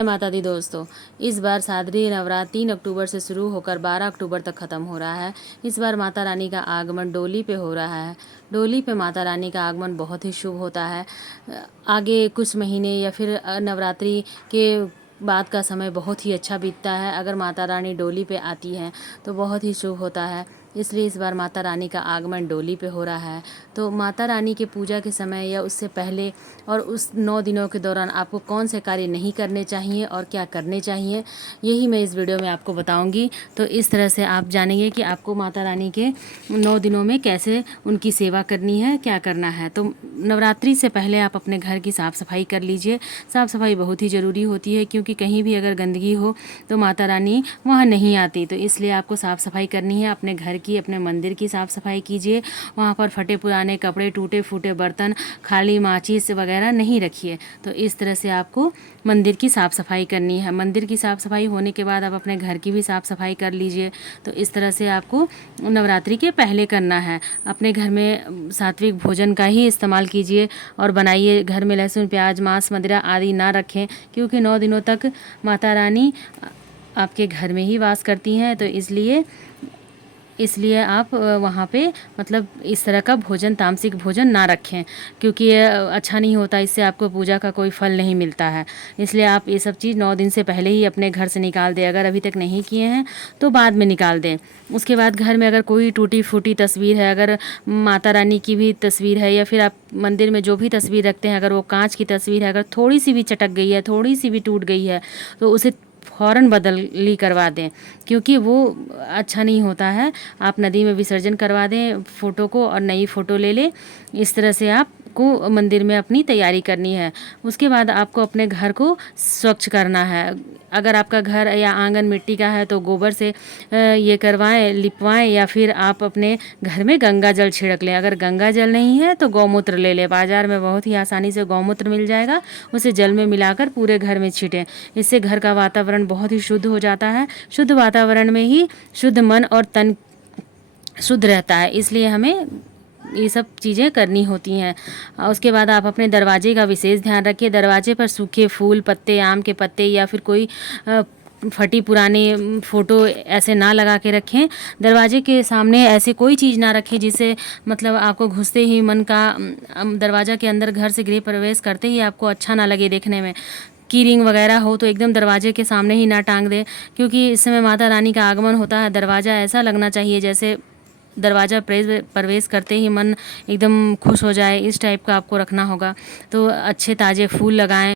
माता दी दोस्तों, इस बार शारदीय नवरात्र 3 अक्टूबर से शुरू होकर 12 अक्टूबर तक ख़त्म हो रहा है। इस बार माता रानी का आगमन डोली पे हो रहा है। डोली पे माता रानी का आगमन बहुत ही शुभ होता है। आगे कुछ महीने या फिर नवरात्रि के बाद का समय बहुत ही अच्छा बीतता है। अगर माता रानी डोली पे आती हैं तो बहुत ही शुभ होता है। इसलिए इस बार माता रानी का आगमन डोली पे हो रहा है। तो माता रानी के पूजा के समय या उससे पहले और उस 9 दिनों के दौरान आपको कौन से कार्य नहीं करने चाहिए और क्या करने चाहिए, यही मैं इस वीडियो में आपको बताऊंगी। तो इस तरह से आप जानेंगे कि आपको माता रानी के 9 दिनों में कैसे उनकी सेवा करनी है, क्या करना है। तो नवरात्रि से पहले आप अपने घर की साफ़ सफाई कर लीजिए। साफ़ सफाई बहुत ही ज़रूरी होती है, क्योंकि कहीं भी अगर गंदगी हो तो माता रानी वहाँ नहीं आती। तो इसलिए आपको साफ़ सफाई करनी है। अपने घर की, अपने मंदिर की साफ़ सफाई कीजिए। वहाँ पर फटे पुराने कपड़े, टूटे फूटे बर्तन, खाली माचिस वगैरह नहीं रखिए। तो इस तरह से आपको मंदिर की साफ़ सफाई करनी है। मंदिर की साफ़ सफाई होने के बाद आप अपने घर की भी साफ़ सफाई कर लीजिए। तो इस तरह से आपको नवरात्रि के पहले करना है। अपने घर में सात्विक भोजन का ही इस्तेमाल कीजिए और बनाइए। घर में लहसुन, प्याज, मांस, मदिरा आदि ना रखें, क्योंकि 9 दिनों तक माता रानी आपके घर में ही वास करती हैं। तो इसलिए आप वहाँ पे मतलब इस तरह का भोजन, तामसिक भोजन ना रखें, क्योंकि ये अच्छा नहीं होता। इससे आपको पूजा का कोई फल नहीं मिलता है। इसलिए आप ये सब चीज़ 9 दिन से पहले ही अपने घर से निकाल दें। अगर अभी तक नहीं किए हैं तो बाद में निकाल दें। उसके बाद घर में अगर कोई टूटी फूटी तस्वीर है, अगर माता रानी की भी तस्वीर है, या फिर आप मंदिर में जो भी तस्वीर रखते हैं, अगर वो कांच की तस्वीर है, अगर थोड़ी सी भी चटक गई है, थोड़ी सी भी टूट गई है, तो उसे फ़ौरन बदली करवा दें, क्योंकि वो अच्छा नहीं होता है। आप नदी में विसर्जन करवा दें फ़ोटो को और नई फ़ोटो ले लें। इस तरह से आपको मंदिर में अपनी तैयारी करनी है। उसके बाद आपको अपने घर को स्वच्छ करना है। अगर आपका घर या आंगन मिट्टी का है तो गोबर से ये करवाएं, लिपवाएं, या फिर आप अपने घर में गंगा जल छिड़क लें। अगर गंगा जल नहीं है तो गौमूत्र ले लें। बाज़ार में बहुत ही आसानी से गौमूत्र मिल जाएगा। उसे जल में मिलाकर पूरे घर में छीटें। इससे घर का वातावरण बहुत ही शुद्ध हो जाता है। शुद्ध वातावरण में ही शुद्ध मन और तन शुद्ध रहता है। इसलिए हमें ये सब चीज़ें करनी होती हैं। उसके बाद आप अपने दरवाजे का विशेष ध्यान रखिए। दरवाजे पर सूखे फूल, पत्ते, आम के पत्ते या फिर कोई फटी पुरानी फ़ोटो ऐसे ना लगा के रखें। दरवाजे के सामने ऐसे कोई चीज़ ना रखें जिससे मतलब आपको घुसते ही मन का दरवाज़ा के अंदर घर से गृह प्रवेश करते ही आपको अच्छा ना लगे देखने में। की रिंग वगैरह हो तो एकदम दरवाजे के सामने ही ना टांग दें, क्योंकि इस समय माता रानी का आगमन होता है। दरवाज़ा ऐसा लगना चाहिए जैसे दरवाज़ा प्रवेश करते ही मन एकदम खुश हो जाए। इस टाइप का आपको रखना होगा। तो अच्छे ताज़े फूल लगाएं।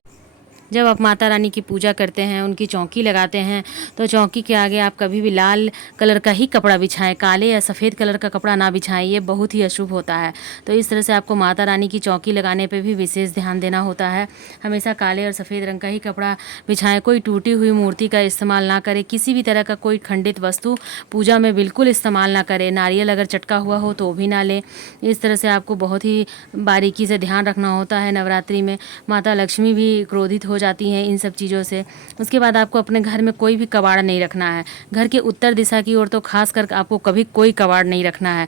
जब आप माता रानी की पूजा करते हैं, उनकी चौकी लगाते हैं, तो चौकी के आगे आप कभी भी लाल कलर का ही कपड़ा बिछाएं। काले या सफ़ेद कलर का कपड़ा ना बिछाएं, ये बहुत ही अशुभ होता है। तो इस तरह से आपको माता रानी की चौकी लगाने पे भी विशेष ध्यान देना होता है। हमेशा काले और सफ़ेद रंग का ही कपड़ा बिछाएं। कोई टूटी हुई मूर्ति का इस्तेमाल ना करें। किसी भी तरह का कोई खंडित वस्तु पूजा में बिल्कुल इस्तेमाल ना करें। नारियल अगर चटका हुआ हो तो भी ना लें। इस तरह से आपको बहुत ही बारीकी से ध्यान रखना होता है। नवरात्रि में माता लक्ष्मी भी क्रोधित हो जाती हैं इन सब चीज़ों से। उसके बाद आपको अपने घर में कोई भी कबाड़ नहीं रखना है। घर के उत्तर दिशा की ओर तो खास कर आपको कभी कोई कबाड़ नहीं रखना है।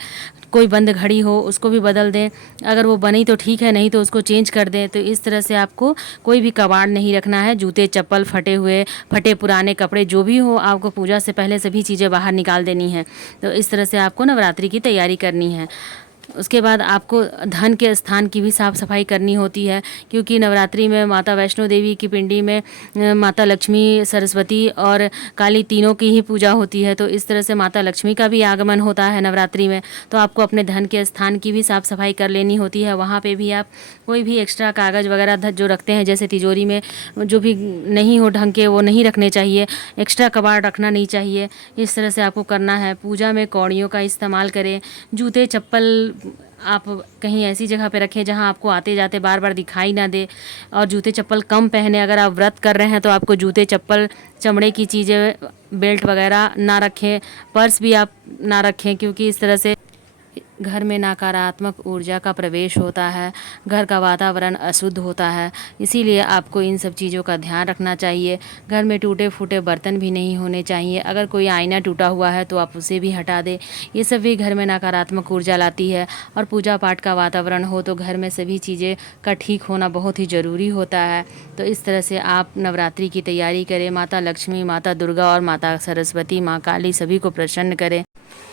कोई बंद घड़ी हो उसको भी बदल दें। अगर वो बनी तो ठीक है, नहीं तो उसको चेंज कर दें। तो इस तरह से आपको कोई भी कबाड़ नहीं रखना है। जूते, चप्पल, फटे हुए, फटे पुराने कपड़े जो भी हो, आपको पूजा से पहले सभी चीज़ें बाहर निकाल देनी है। तो इस तरह से आपको नवरात्रि की तैयारी करनी है। उसके बाद आपको धन के स्थान की भी साफ़ सफाई करनी होती है, क्योंकि नवरात्रि में माता वैष्णो देवी की पिंडी में माता लक्ष्मी, सरस्वती और काली तीनों की ही पूजा होती है। तो इस तरह से माता लक्ष्मी का भी आगमन होता है नवरात्रि में। तो आपको अपने धन के स्थान की भी साफ़ सफाई कर लेनी होती है। वहाँ पे भी आप कोई भी एक्स्ट्रा कागज़ वगैरह जो रखते हैं, जैसे तिजोरी में जो भी नहीं हो ढंग के, वो नहीं रखने चाहिए। एक्स्ट्रा कबाड़ रखना नहीं चाहिए। इस तरह से आपको करना है। पूजा में कौड़ियों का इस्तेमाल करें। जूते, चप्पल आप कहीं ऐसी जगह पे रखें जहां आपको आते जाते बार बार दिखाई ना दे, और जूते चप्पल कम पहने। अगर आप व्रत कर रहे हैं तो आपको जूते, चप्पल, चमड़े की चीज़ें, बेल्ट वगैरह ना रखें। पर्स भी आप ना रखें, क्योंकि इस तरह से घर में नकारात्मक ऊर्जा का प्रवेश होता है, घर का वातावरण अशुद्ध होता है। इसीलिए आपको इन सब चीज़ों का ध्यान रखना चाहिए। घर में टूटे फूटे बर्तन भी नहीं होने चाहिए। अगर कोई आईना टूटा हुआ है तो आप उसे भी हटा दें। ये सब भी घर में नकारात्मक ऊर्जा लाती है। और पूजा पाठ का वातावरण हो तो घर में सभी चीज़ें का ठीक होना बहुत ही ज़रूरी होता है। तो इस तरह से आप नवरात्रि की तैयारी करें। माता लक्ष्मी, माता दुर्गा और माता सरस्वती, माँ काली सभी को प्रसन्न करें।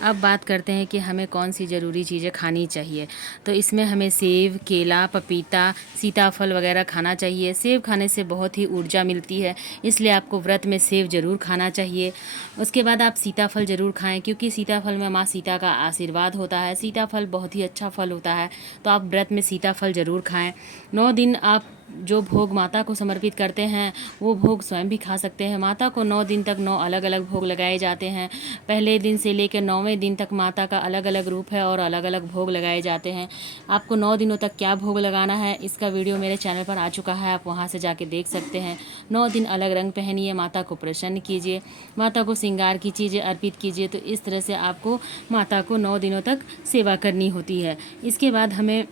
अब बात करते हैं कि हमें कौन सी ज़रूरी चीज़ें खानी चाहिए। तो इसमें हमें सेब, केला, पपीता, सीताफल वगैरह खाना चाहिए। सेब खाने से बहुत ही ऊर्जा मिलती है, इसलिए आपको व्रत में सेब ज़रूर खाना चाहिए। उसके बाद आप सीताफल ज़रूर खाएं, क्योंकि सीताफल में माँ सीता का आशीर्वाद होता है। सीताफल बहुत ही अच्छा फल होता है, तो आप व्रत में सीताफल ज़रूर खाएं। 9 दिन आप जो भोग माता को समर्पित करते हैं वो भोग स्वयं भी खा सकते हैं। माता को 9 दिन तक 9 अलग अलग भोग लगाए जाते हैं। पहले दिन से लेकर 9वें दिन तक माता का अलग अलग रूप है और अलग अलग भोग लगाए जाते हैं। आपको 9 दिनों तक क्या भोग लगाना है, इसका वीडियो मेरे चैनल पर आ चुका है, आप वहां से जाके देख सकते हैं। 9 दिन अलग रंग पहनिए, माता को प्रसन्न कीजिए, माता को श्रृंगार की चीज़ें अर्पित कीजिए। तो इस तरह से आपको माता को 9 दिनों तक सेवा करनी होती है। इसके बाद हमें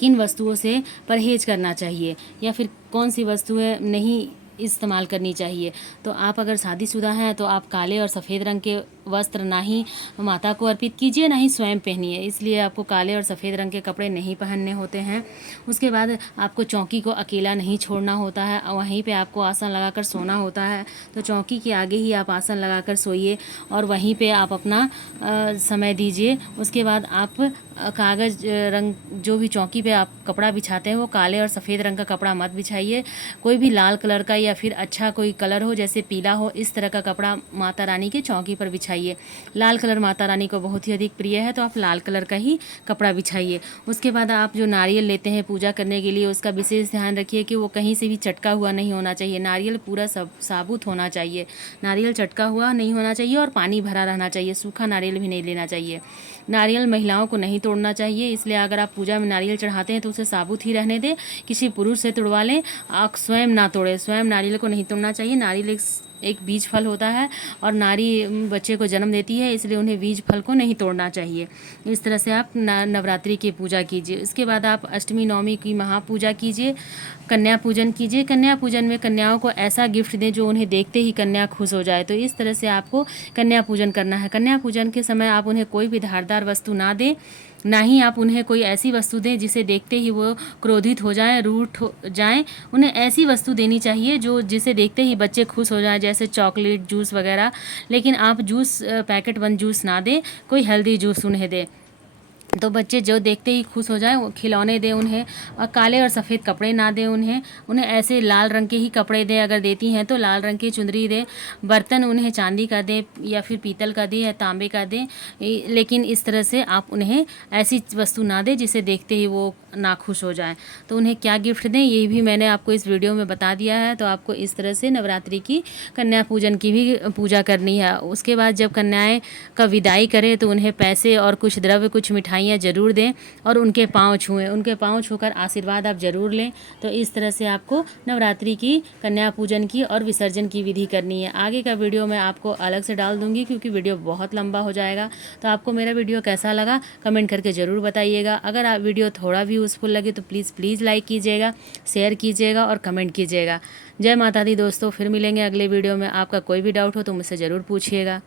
किन वस्तुओं से परहेज करना चाहिए या फिर कौन सी वस्तुएं नहीं इस्तेमाल करनी चाहिए। तो आप अगर शादीशुदा हैं तो आप काले और सफ़ेद रंग के वस्त्र ना ही माता को अर्पित कीजिए, ना ही स्वयं पहनिए। इसलिए आपको काले और सफ़ेद रंग के कपड़े नहीं पहनने होते हैं। उसके बाद आपको चौकी को अकेला नहीं छोड़ना होता है, वहीं पे आपको आसन लगाकर सोना होता है। तो चौकी के आगे ही आप आसन लगाकर सोइए और वहीं पे आप अपना समय दीजिए। उसके बाद आप कागज़ रंग जो भी चौकी पे आप कपड़ा बिछाते हैं वो काले और सफ़ेद रंग का कपड़ा मत बिछाइए। कोई भी लाल कलर का या फिर अच्छा कोई कलर हो, जैसे पीला हो, इस तरह का कपड़ा माता रानी की चौकी पर बिछाइए। लाल कलर माता रानी को बहुत ही अधिक प्रिय है, तो आप लाल कलर का ही कपड़ा बिछाइए। उसके बाद आप जो नारियल लेते हैं पूजा करने के लिए, उसका विशेष ध्यान रखिए कि वो कहीं से भी चटका हुआ नहीं होना चाहिए। नारियल पूरा सब साबुत होना चाहिए, नारियल चटका हुआ नहीं होना चाहिए और पानी भरा रहना चाहिए। सूखा नारियल भी नहीं लेना चाहिए। नारियल महिलाओं को नहीं तोड़ना चाहिए, इसलिए अगर आप पूजा में नारियल चढ़ाते हैं तो उसे साबुत ही रहने दें, किसी पुरुष से तुड़वा लें, आप स्वयं ना तोड़ें। स्वयं नारियल को नहीं तोड़ना चाहिए। नारियल एक बीज फल होता है और नारी बच्चे को जन्म देती है, इसलिए उन्हें बीज फल को नहीं तोड़ना चाहिए। इस तरह से आप नवरात्रि की पूजा कीजिए। इसके बाद आप अष्टमी नवमी की महापूजा कीजिए, कन्या पूजन कीजिए। कन्या पूजन में कन्याओं को ऐसा गिफ्ट दें जो उन्हें देखते ही कन्या खुश हो जाए। तो इस तरह से आपको कन्या पूजन करना है। कन्या पूजन के समय आप उन्हें कोई भी धारदार वस्तु ना दें, ना ही आप उन्हें कोई ऐसी वस्तु दें जिसे देखते ही वो क्रोधित हो जाएं, रूठ हो जाएं। उन्हें ऐसी वस्तु देनी चाहिए जो जिसे देखते ही बच्चे खुश हो जाएं, जैसे चॉकलेट, जूस वगैरह। लेकिन आप जूस पैकेट बंद जूस ना दें, कोई हेल्दी जूस उन्हें दें, तो बच्चे जो देखते ही खुश हो जाए। वो खिलौने दें उन्हें, और काले और सफ़ेद कपड़े ना दें उन्हें ऐसे लाल रंग के ही कपड़े दें। अगर देती हैं तो लाल रंग की चुंदरी दें। बर्तन उन्हें चांदी का दें या फिर पीतल का दें या तांबे का दें, लेकिन इस तरह से आप उन्हें ऐसी वस्तु ना दें जिसे देखते ही वो नाखुश हो जाएं। तो उन्हें क्या गिफ्ट दें ये भी मैंने आपको इस वीडियो में बता दिया है। तो आपको इस तरह से नवरात्रि की कन्या पूजन की भी पूजा करनी है। उसके बाद जब कन्याएं का विदाई करें तो उन्हें पैसे और कुछ द्रव्य, कुछ मिठाइयाँ ज़रूर दें और उनके पाँव छुएं। उनके पाँव छूकर आशीर्वाद आप ज़रूर लें। तो इस तरह से आपको नवरात्रि की कन्या पूजन की और विसर्जन की विधि करनी है। आगे का वीडियो मैं आपको अलग से डाल दूँगी क्योंकि वीडियो बहुत लंबा हो जाएगा। तो आपको मेरा वीडियो कैसा लगा कमेंट करके ज़रूर बताइएगा। अगर आप वीडियो थोड़ा भी यूज़फुल लगे तो प्लीज़ लाइक कीजिएगा, शेयर कीजिएगा और कमेंट कीजिएगा। जय माता दी दोस्तों, फिर मिलेंगे अगले वीडियो में। आपका कोई भी डाउट हो तो मुझसे ज़रूर पूछिएगा।